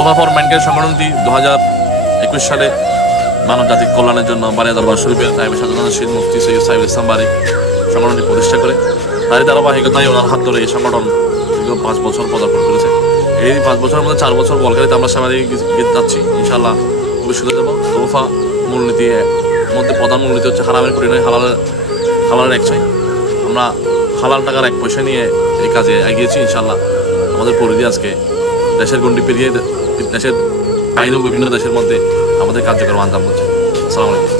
Tofa for mankind সংগঠনটি দু হাজার একুশ সালে মানব জাতির কল্যাণের জন্য বারিয়া দরবার শরীফের সাধারণ শহীদ মুফতি সৈয়দ সাহেব ইসলাম বাড়ি সংগঠনটি প্রতিষ্ঠা করে। তারই ধারাবাহিকতায় ওনার হাত ধরে এই সংগঠন পাঁচ বছর পদার্পণ করেছে। এই পাঁচ বছরের মধ্যে চার বছর বলকারিতে আমরা সামনে যাচ্ছি ইনশাল্লাহ ভবিষ্যতে দেবো। তোফা মূলনীতি মধ্যে প্রধান মূলনীতি হচ্ছে হারামের নয় হালালের হালালের এক চাই আমরা হালাল টাকার এক পয়সা নিয়ে এই কাজে এগিয়েছি। ইনশাল্লাহ আমাদের পরিধি আজকে দেশের গণ্ডি পেরিয়ে দেশের আইন ও বিভিন্ন দেশের মধ্যে আমাদের কার্যক্রম আঞ্জাম হচ্ছে। আসসালামু